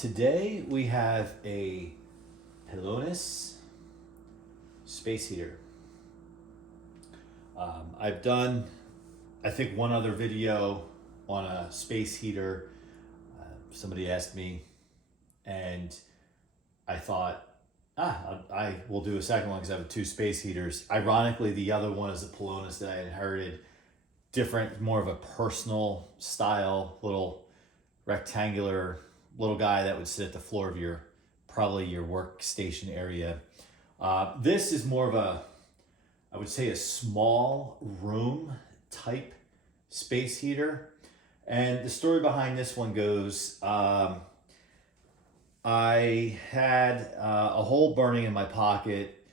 Today we have a Pelonis space heater. I've done, I think, one other video on a space heater. Somebody asked me, and I thought, I will do a second one because I have two space heaters. Ironically, the other one is a Pelonis that I inherited, different, more of a personal style, little rectangular little guy that would sit at the floor of probably your workstation area. This is more of a, I would say, a small room type space heater. And the story behind this one goes, I had a hole burning in my pocket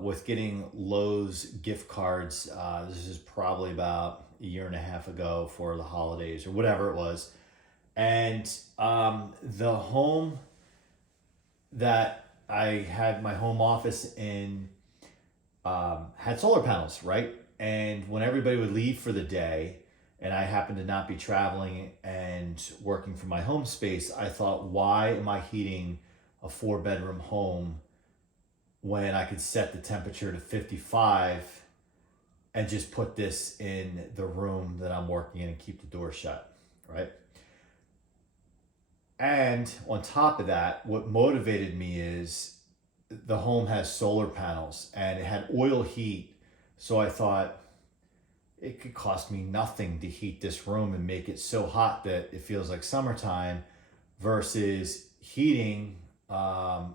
with getting Lowe's gift cards. This is probably about a year and a half ago for the holidays or whatever it was. And the home that I had my home office in had solar panels, right? And when everybody would leave for the day, and I happened to not be traveling and working from my home space, I thought, why am I heating a 4-bedroom home when I could set the temperature to 55 and just put this in the room that I'm working in and keep the door shut, right? And on top of that, what motivated me is the home has solar panels and it had oil heat. So I thought it could cost me nothing to heat this room and make it so hot that it feels like summertime versus heating.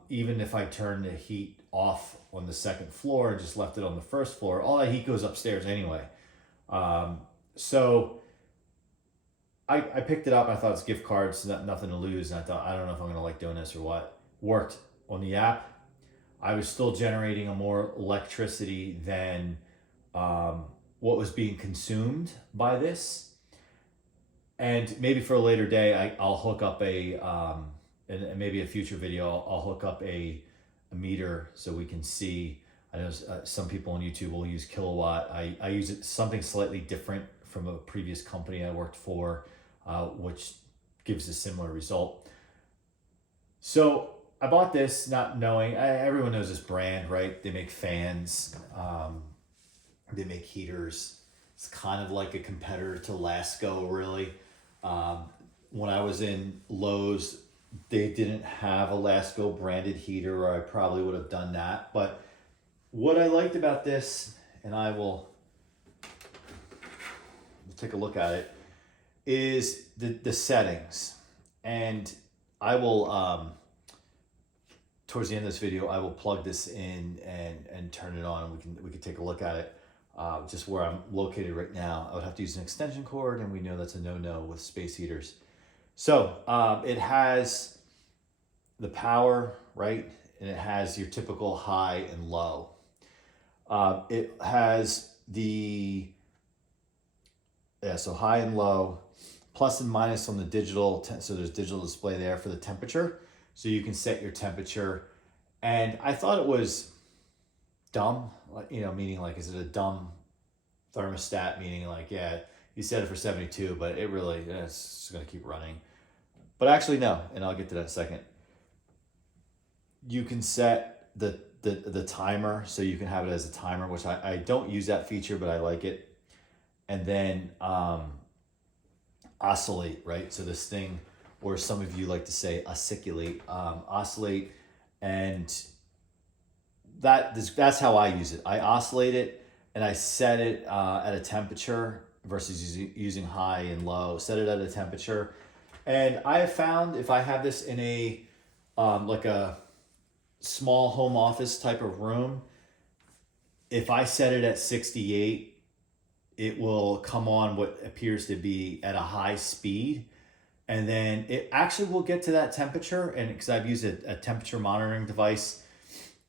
Even if I turned the heat off on the second floor and just left it on the first floor, all that heat goes upstairs anyway. So I picked it up. I thought it's gift cards, nothing to lose. And I thought, I don't know if I'm going to like doing this or what. Worked on the app. I was still generating a more electricity than what was being consumed by this. And maybe for a later day, I'll hook up and maybe a future video, I'll hook up a meter so we can see. I know some people on YouTube will use kilowatt. I use it something slightly different from a previous company I worked for, which gives a similar result. So I bought this not knowing, everyone knows this brand, right? They make fans, they make heaters. It's kind of like a competitor to Lasco, really. When I was in Lowe's, they didn't have a Lasco branded heater, or I probably would have done that. But what I liked about this, and we'll take a look at it, is the settings. And I will, towards the end of this video, I will plug this in and turn it on. We can take a look at it. Just where I'm located right now, I would have to use an extension cord, and we know that's a no-no with space heaters. So it has the power, right? And it has your typical high and low. It has so high and low, plus and minus on the digital. So there's digital display there for the temperature. So you can set your temperature. And I thought it was dumb, meaning like, is it a dumb thermostat? Meaning like, yeah, you set it for 72, but it really, it's just going to keep running. But actually, no, and I'll get to that in a second. You can set the timer, so you can have it as a timer, which I don't use that feature, but I like it. And then oscillate, right? So this thing, or some of you like to say oscillate, oscillate, and that's how I use it. I oscillate it, and I set it at a temperature versus using high and low. Set it at a temperature, and I have found if I have this in a like a small home office type of room, if I set it at 68, it will come on what appears to be at a high speed. And then it actually will get to that temperature. And because I've used a temperature monitoring device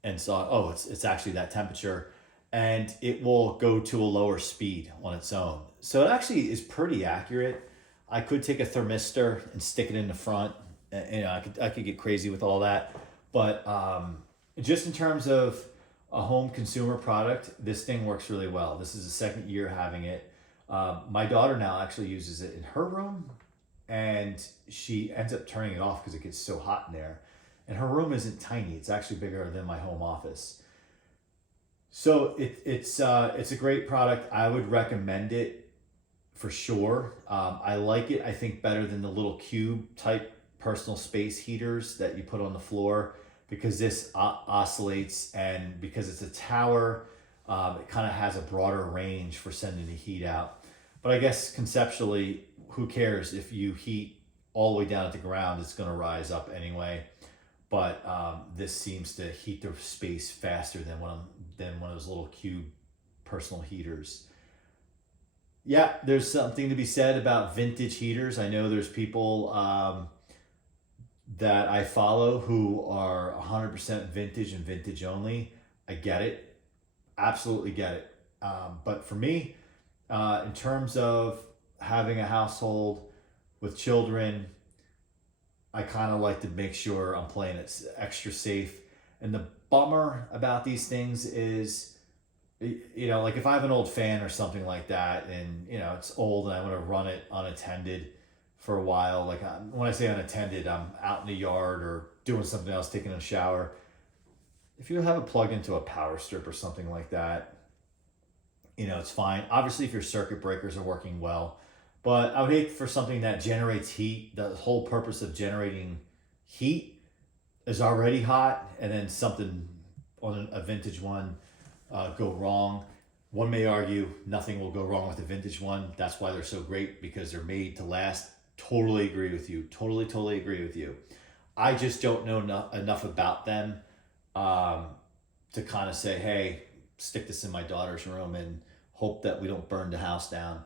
and saw, it's actually that temperature. And it will go to a lower speed on its own. So it actually is pretty accurate. I could take a thermistor and stick it in the front. And I could get crazy with all that. But just in terms of a home consumer product, this thing works really well. This is the second year having it. My daughter now actually uses it in her room and she ends up turning it off because it gets so hot in there. And her room isn't tiny; it's actually bigger than my home office. So it's a great product. I would recommend it for sure. I like it. I think better than the little cube type personal space heaters that you put on the floor, because this oscillates, and because it's a tower, it kind of has a broader range for sending the heat out. But I guess conceptually, who cares if you heat all the way down at the ground? It's going to rise up anyway. But this seems to heat the space faster than one of those little cube personal heaters. Yeah, there's something to be said about vintage heaters. I know there's people that I follow who are 100% vintage and vintage only. I get it. Absolutely get it. But for me, in terms of having a household with children, I kind of like to make sure I'm playing it extra safe. And the bummer about these things is, like if I have an old fan or something like that, and it's old and I want to run it unattended for a while, like when I say unattended, I'm out in the yard or doing something else, taking a shower. If you have it plugged into a power strip or something like that, it's fine. Obviously, if your circuit breakers are working well, but I would hate for something that generates heat. The whole purpose of generating heat is already hot, and then something on a vintage one go wrong. One may argue nothing will go wrong with a vintage one. That's why they're so great, because they're made to last. Totally agree with you. Totally agree with you. I just don't know enough about them to kind of say, hey, stick this in my daughter's room and hope that we don't burn the house down.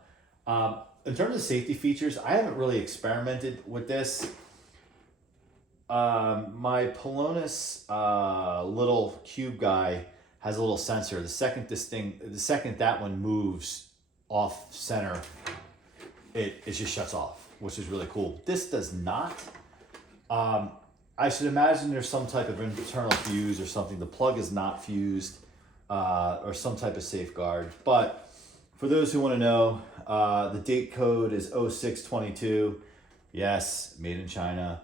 In terms of safety features, I haven't really experimented with this. My Pelonis little cube guy has a little sensor. The second that one moves off center, it just shuts off, which is really cool. This does not. I should imagine there's some type of internal fuse or something. The plug is not fused, or some type of safeguard. But for those who want to know, the date code is 0622. Yes, made in China.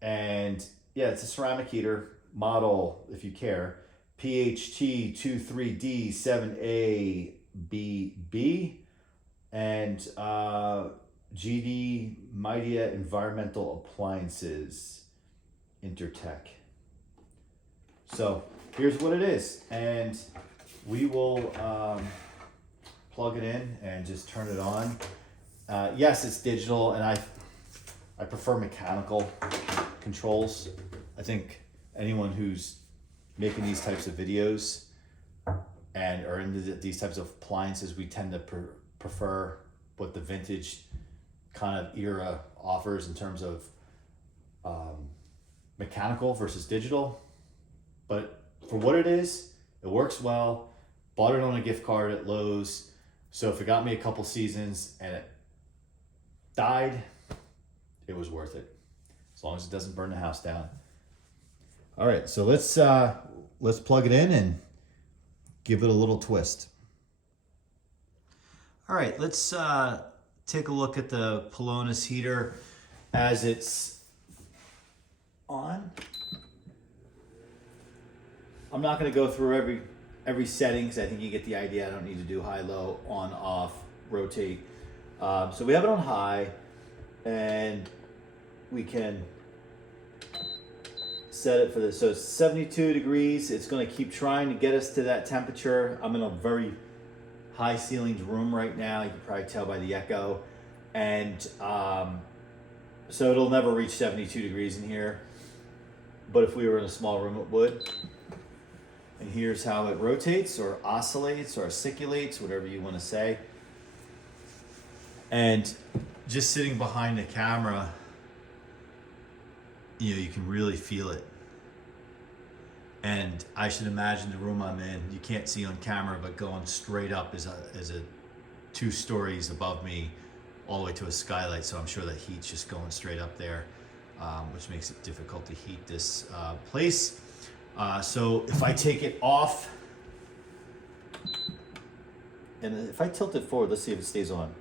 And yeah, it's a ceramic heater model, if you care, PHT23D7ABB, and GD Media Environmental Appliances Intertech. So here's what it is, and we will plug it in and just turn it on. Yes, it's digital, and I prefer mechanical controls. I think anyone who's making these types of videos and are into these types of appliances, we tend to prefer what the vintage kind of era offers in terms of mechanical versus digital. But for what it is, it works well. Bought it on a gift card at Lowe's. So if it got me a couple seasons and it died, it was worth it. As long as it doesn't burn the house down. All right, so let's plug it in and give it a little twist. All right, let's take a look at the Pelonis heater as it's on. I'm not going to go through every setting, because I think you get the idea. I don't need to do high, low, on, off, rotate. So we have it on high, and we can set it for this. So it's 72 degrees. It's going to keep trying to get us to that temperature. I'm in a very high ceilinged room right now. You can probably tell by the echo. And so it'll never reach 72 degrees in here. But if we were in a small room, it would. And here's how it rotates or oscillates or articulates, whatever you want to say. And just sitting behind the camera, you can really feel it. And I should imagine the room I'm in, you can't see on camera, but going straight up is a 2 stories above me, all the way to a skylight. So I'm sure that heat's just going straight up there, which makes it difficult to heat this place. So if I take it off, and if I tilt it forward, let's see if it stays on.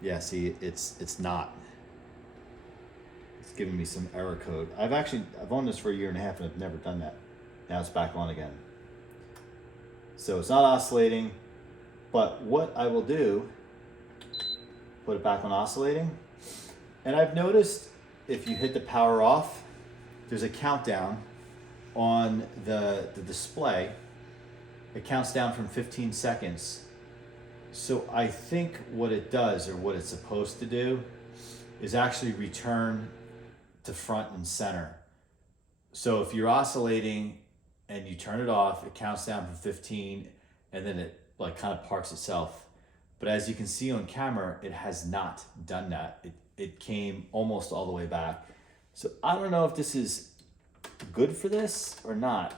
Yeah, see, it's not. It's giving me some error code. I've owned this for 1.5 years and I've never done that. Now it's back on again. So it's not oscillating, but what I will do, put it back on oscillating. And I've noticed if you hit the power off, there's a countdown on the display. It counts down from 15 seconds. So I think what it does, or what it's supposed to do, is actually return to front and center. So if you're oscillating and you turn it off, it counts down from 15 and then it like kind of parks itself. But as you can see on camera, it has not done that. It came almost all the way back. So I don't know if this is good for this or not,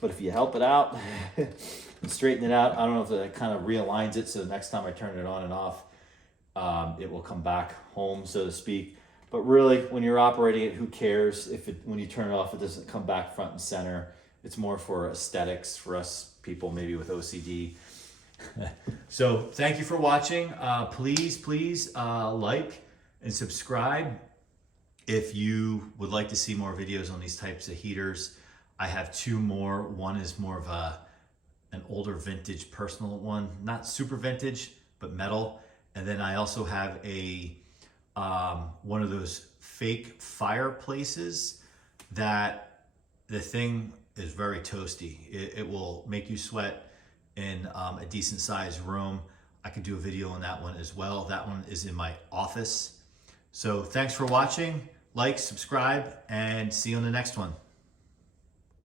but if you help it out and straighten it out, I don't know if it kind of realigns it so the next time I turn it on and off, it will come back home, so to speak. But really, when you're operating it, who cares if when you turn it off, it doesn't come back front and center. It's more for aesthetics for us people maybe with OCD. So thank you for watching. Please like and subscribe if you would like to see more videos on these types of heaters. I have 2 more. One is more of an older vintage personal one, not super vintage, but metal. And then I also have a one of those fake fireplaces that the thing is very toasty. It will make you sweat in a decent sized room. I could do a video on that one as well. That one is in my office. So thanks for watching. Like, subscribe, and see you on the next one.